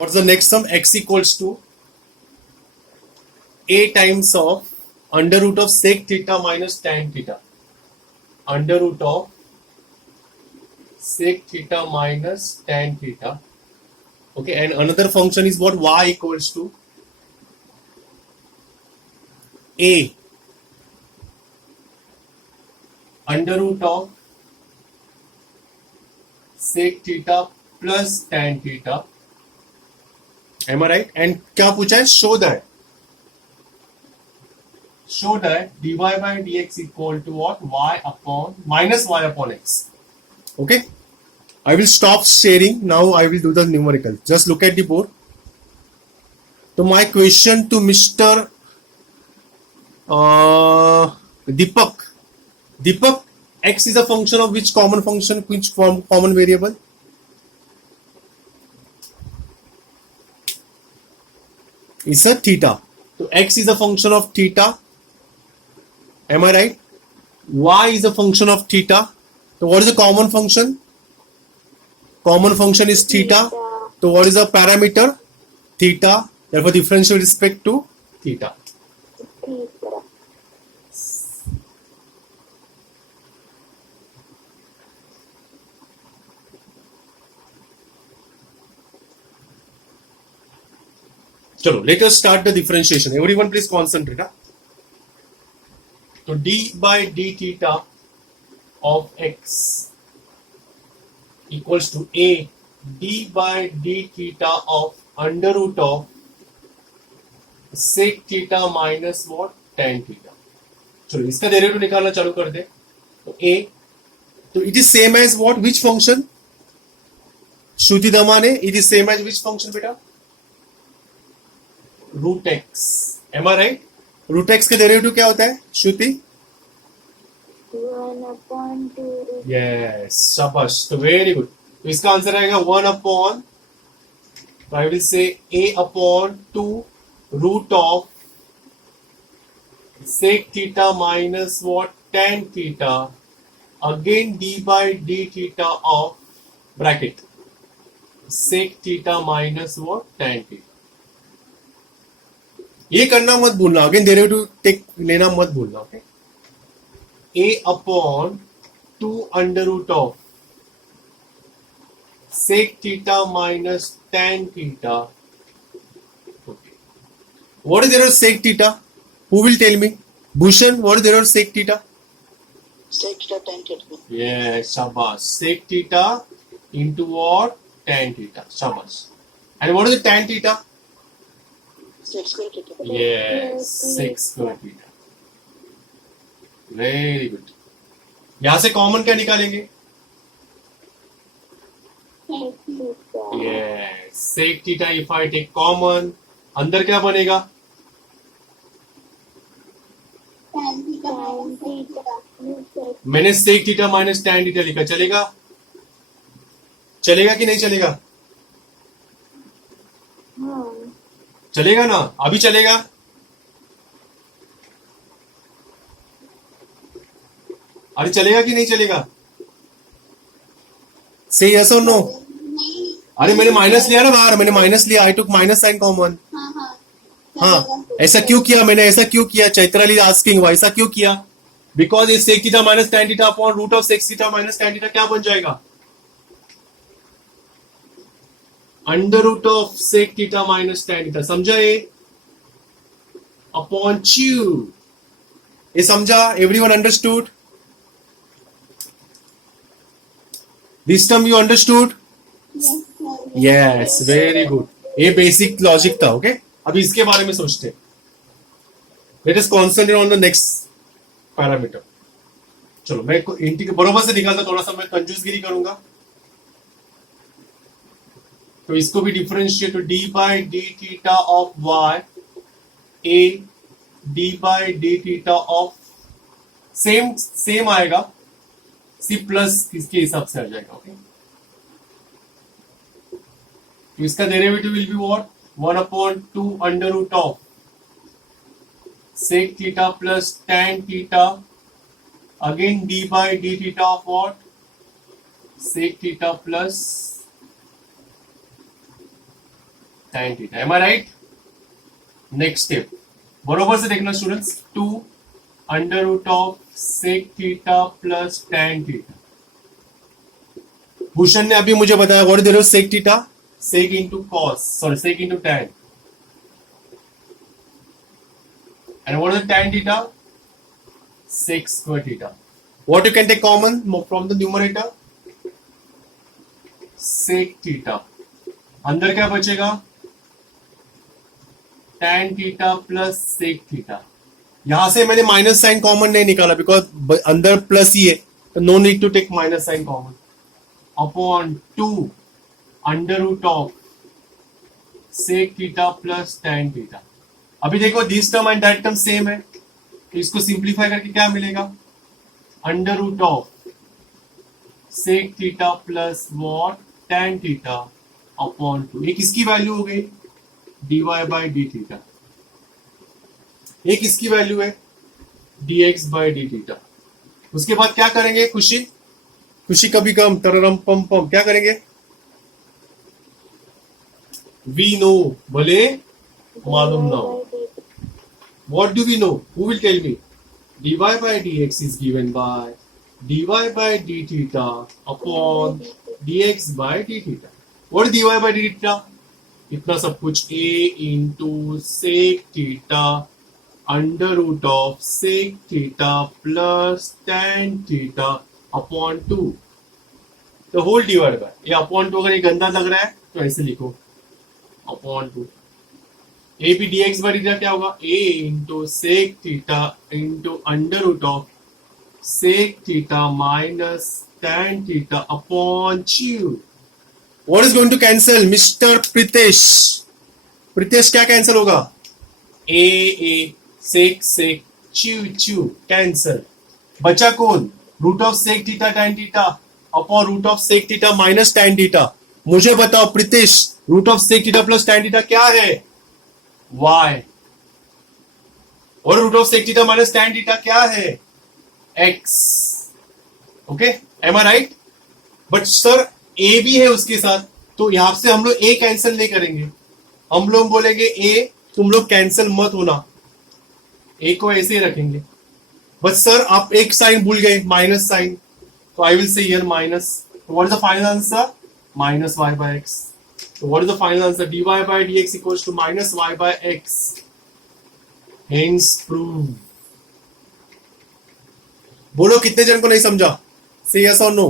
What's the next sum? X equals to a times of under root of sec theta minus tan theta. Under root of sec theta minus tan theta. Okay, and another function is what? Y equals to a under root of sec theta plus tan theta. Am I right? And क्या पूछा है? Show that dy by dx equal to what? Y upon minus y upon x. Okay. I will stop sharing. Now I will do the numerical. Just look at the board. So my question to Mr. Deepak. Deepak, x is a function of which common function, which common variable? It's a theta. So x is a function of theta. Am I right? Y is a function of theta. So what is the common function? Common function is theta. So what is the parameter? Theta. Therefore differential with respect to theta. Chalo, let us start the differentiation. Everyone please concentrate. So d by d theta of x equals to a d by d theta of under root of sec theta minus what? Tan theta. चलो इसका derivative निकालना चालू कर दे. तो a, तो it is same as what? Which function? Shruti Damane, it is same as which function बेटा? Root x. Am I right? Root x का derivative क्या होता है श्रुति? 1/2. यस, शाबाश. तो वेरी गुड. तो इसका आंसर आएगा 1/, आई will say a/2 root of sec theta minus what? Tan theta. Again d by d theta of bracket sec theta minus what? Tan theta. ये करना मत भूलना. अगेन डेरिवेटिव टेक लेना मत भूलना. Okay. a/2 under root of sec theta minus tan theta. Okay. What is there of sec theta? Who will tell me? Bhushan, what is there of sec theta? Sec theta tan theta. Yes, shabash. Sec theta into what? Tan theta. Shabash. And what is the tan theta? Sec square theta. Yes, sec square theta. Very good. यहां से common क्या निकालेंगे? Yes, sec theta if I take common, अंदर क्या बनेगा? मैंने sec theta minus tan theta लिखा. चलेगा? चलेगा कि नहीं चलेगा? चलेगा ना? अभी चलेगा? अरे चलेगा कि नहीं चलेगा? से यस और नो. अरे मैंने माइनस लिया ना बाहर. मैंने माइनस लिया. आई टुक माइनस साइन कॉमन. हाँ, ऐसा क्यों किया मैंने? ऐसा क्यों किया? चैत्राली आस्किंग ऐसा क्यों किया? बिकॉज ये sec theta minus tan theta upon root of sec theta minus tan theta क्या बन जाएगा? Under root of sec theta minus tan theta. समझा ये? अपॉन च्यू. ये समझा? Everyone understood? This term you understood? Yes, very good. ये basic logic था. ओके. अभी इसके बारे में सोचते. Let us concentrate on the next parameter. चलो मैं इंटीग्रल बरोबर से निकालता. थोड़ा सा मैं कंजूसगिरी करूंगा. तो इसको भी डिफरेंशिएट. तो d by d theta of y a d by d theta of same आएगा. सी प्लस इसके हिसाब से आ जाएगा. ओके. तो इसका derivative will be what? 1/2 under root of sec theta plus tan theta. Again d by d theta of what? Sec theta plus tan theta. Am I right? Next step. बरोबर से देखना students. 2 under root of sec theta plus tan theta. Bhushan ने अभी मुझे बताया what is the sec theta? Sec into cos. Sorry, sec into tan. And what is the tan theta? Sec square theta. What you can take common from the numerator? Sec theta. अंदर क्या बचेगा? tan theta plus sec theta. यहां से मैंने minus sign common नहीं निकाला because अंदर plus ही है, तो no need to take minus sign common. Upon 2 under root of sec theta plus tan theta. अभी देखो this term and that term same है, तो इसको सिंप्लीफाई करके क्या मिलेगा? Under root of sec theta plus what tan theta upon 2. एक इसकी वैल्यू हो गई dy बाई डी थीटा, एक इसकी वैल्यू है dx बाई डी थीटा. उसके बाद क्या करेंगे? खुशी खुशी कभी कम तररम पम पम क्या करेंगे? वी नो भले मालूम ना हो. What do we know? Who will tell me? dy by dx is given by dy by d theta upon dx by d theta. What is dy by d theta? इतना सब कुछ a into sec theta under root of sec theta plus tan theta upon 2. The whole divided by. ये upon 2 अगर ये गंदा लग रहा है तो ऐसे लिखो upon 2. A b d x by क्या होगा? A into sec theta into under root of sec theta minus tan theta upon च्यू. What is going to cancel mister Pritesh? Pritesh क्या कैंसल होगा? ए सेक सेक च्यू च्यू कैंसल. बचा कौन? Root of sec theta tan theta upon root of sec theta minus tan theta. मुझे बताओ Pritesh, root of sec theta plus tan theta क्या है? y. और root of sec theta minus tan theta क्या है? x. Okay, am I right? But sir a भी है उसके साथ, तो यहां से हम लोग a कैंसिल नहीं करेंगे. हम लोग बोलेंगे a तुम लोग कैंसिल मत होना, a को ऐसे ही रखेंगे. बट सर आप एक साइन भूल गए, माइनस साइन, तो आई विल से here minus. What is the final answer? Minus y by x. So what is the final answer? dy by dx equals to minus y by x. Hence prove. बोलो कितने जन को नहीं समझा? Say yes or no.